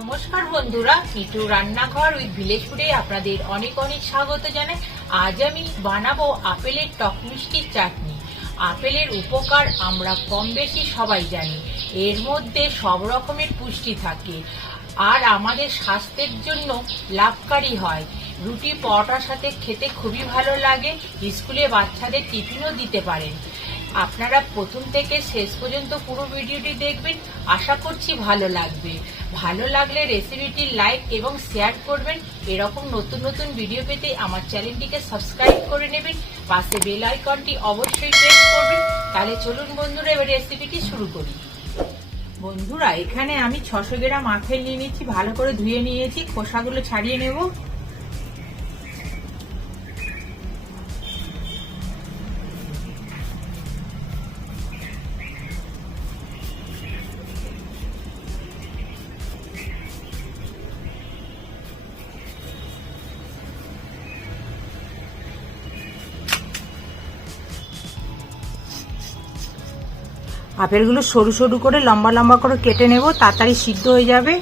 নমস্কার বন্ধুরা, কিটু রান্নাঘর উইথ ভিলেজ ফুডে আপনাদের অনেক অনেক স্বাগত জানাই। আজ আমি বানাবো আপেলের টক মিষ্টির চাটনি। আপেলের উপকার আমরা কম বেশি সবাই জানি। এর মধ্যে সব রকমের পুষ্টি থাকে আর আমাদের স্বাস্থ্যের জন্য লাভকারী হয়। রুটি, পরোটার সাথে খেতে খুবই ভালো লাগে। স্কুলে বাচ্চাদের টিফিনও দিতে পারেন। আপনারা প্রথম থেকে শেষ পর্যন্ত পুরো ভিডিওটি দেখবেন। আশা করছি ভালো লাগবে। ভালো লাগলে রেসিপিটি লাইক এবং শেয়ার করবেন। এরকম নতুন নতুন ভিডিও পেতে আমার চ্যানেলটিকে সাবস্ক্রাইব করে নেবেন। পাশে বেল আইকনটি অবশ্যই প্রেস করবেন। তাহলে চলুন বন্ধুরা, এবার রেসিপিটি শুরু করি। বন্ধুরা, এখানে আমি ছশো গ্রাম আপেল নিয়ে নিয়েছি। ভালো করে ধুয়ে নিয়েছি। খোসাগুলো ছাড়িয়ে নেব। আপেলগুলো সরু সরু করে লম্বা লম্বা করে কেটে নেব তাড়াতাড়ি সিদ্ধ হয়ে যাবে।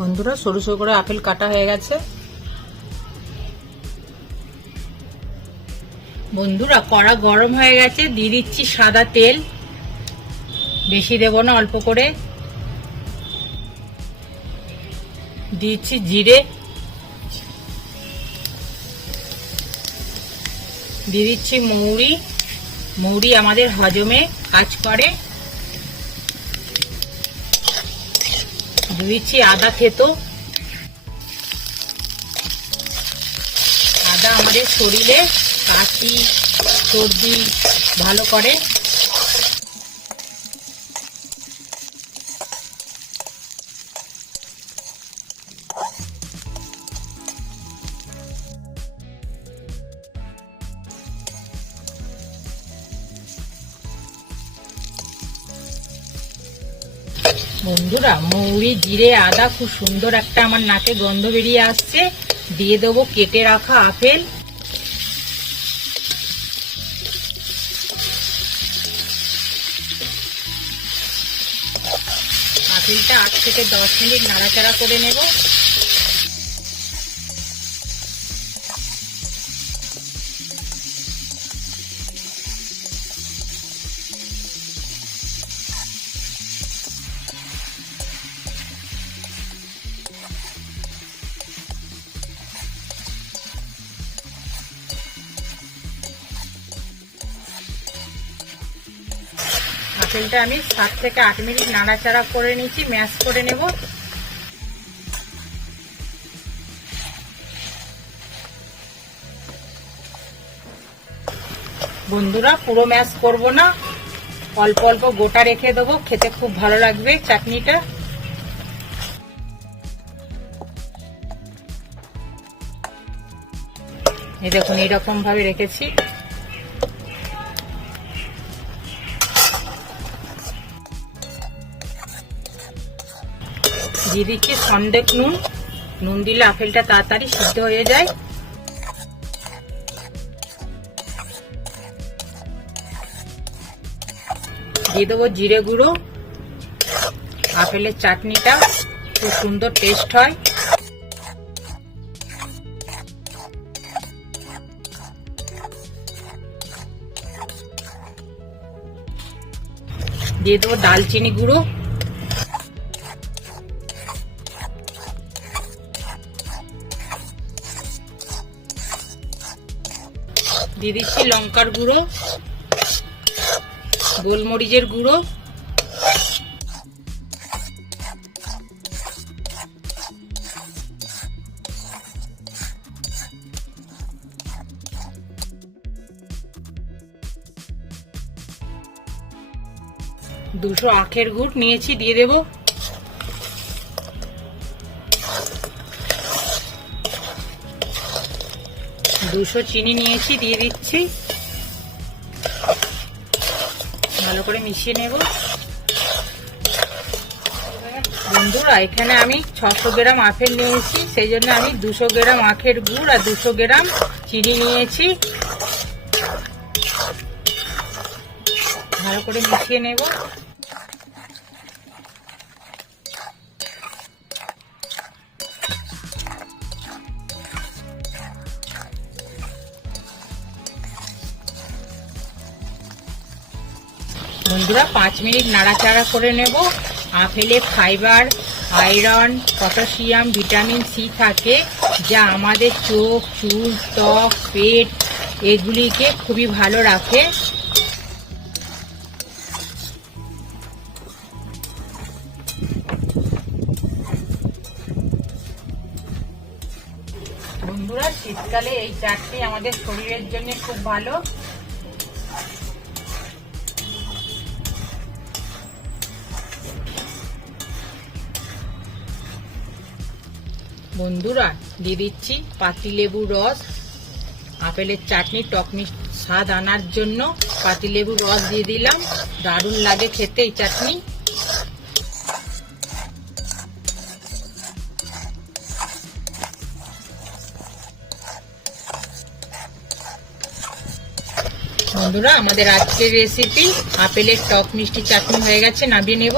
বন্ধুরা, সরু সরু করে আপেল কাটা হয়ে গেছে। বন্ধুরা, কড়া গরম হয়ে গেছে, দিয়ে দিচ্ছি সাদা তেল। বেশি দেব না, অল্প করে। দিচ্ছি জিরে। দিয়ে দিচ্ছি মৌরি। মৌরি আমাদের হজমে কাজ করে। দিচ্ছি আদা থেতো। আদা আমাদের শরীরে কাশি সর্দি ভালো করে। বন্ধুরা, মৌরি, জিরে, আদা, খুব সুন্দর একটা আমার নাকে গন্ধ বেরিয়ে আসছে। দিয়ে দেবো কেটে রাখা আপেল। আপেলটা আট থেকে দশ মিনিট নাড়াচাড়া করে নেব। আপেলটা আমি সাত থেকে আট মিনিট নাড়াচাড়া করে নিচ্ছি ম্যাশ করে নেব। বন্ধুরা, পুরো ম্যাশ করব না। অল্প অল্প গোটা রেখে দেবো, খেতে খুব ভালো লাগবে চাটনিটা। এই দেখুন এইরকম ভাবে রেখেছি। দিয়ে দিচ্ছি সন্দেক নুন নুন দিলে আপেলটা তাড়াতাড়ি সিদ্ধ হয়ে যায়। দিয়ে দেবো জিরে গুঁড়ো। আপেলের চাটনিটা খুব সুন্দর টেস্ট হয়। দিয়ে দেবো দালচিনি গুঁড়ো। দিয়ে দিচ্ছি লঙ্কার গুঁড়ো গোলমরিচের গুঁড়ো দুশো আখের গুড় নিয়েছি দিয়ে দেব। দুশো চিনি নিয়েছি, দিয়ে দিচ্ছি। ভালো করে মিশিয়ে নেব। বন্ধুরা, এখানে আমি ছশো গ্রাম আখের নিয়েছি, সেই জন্য আমি দুশো গ্রাম আখের গুড় আর দুশো গ্রাম চিনি নিয়েছি। ভালো করে মিশিয়ে নেব। বন্ধুরা, পাঁচ মিনিট নাড়াচাড়া করে নেব। আপেলে fibre, iron, potassium, vitamin C থাকে, যা আমাদের চোখ, চুল, ত্বক, পেট এগুলিকে খুবই ভালো রাখে। বন্ধুরা, শীতকালে এই চাটনি আমাদের শরীরের জন্য খুব ভালো। বন্ধুরা, দিয়ে দিচ্ছি পাতিলেবুর রস। আপেলের চাটনি টক স্বাদ আনার জন্য পাতিলেবুর রস দিয়ে দিলাম। দারুণ লাগে খেতে এই চাটনি। বন্ধুরা, আমাদের আজকের রেসিপি আপেলের টক মিষ্টি চাটনি হয়ে গেছে, নামিয়ে নেব।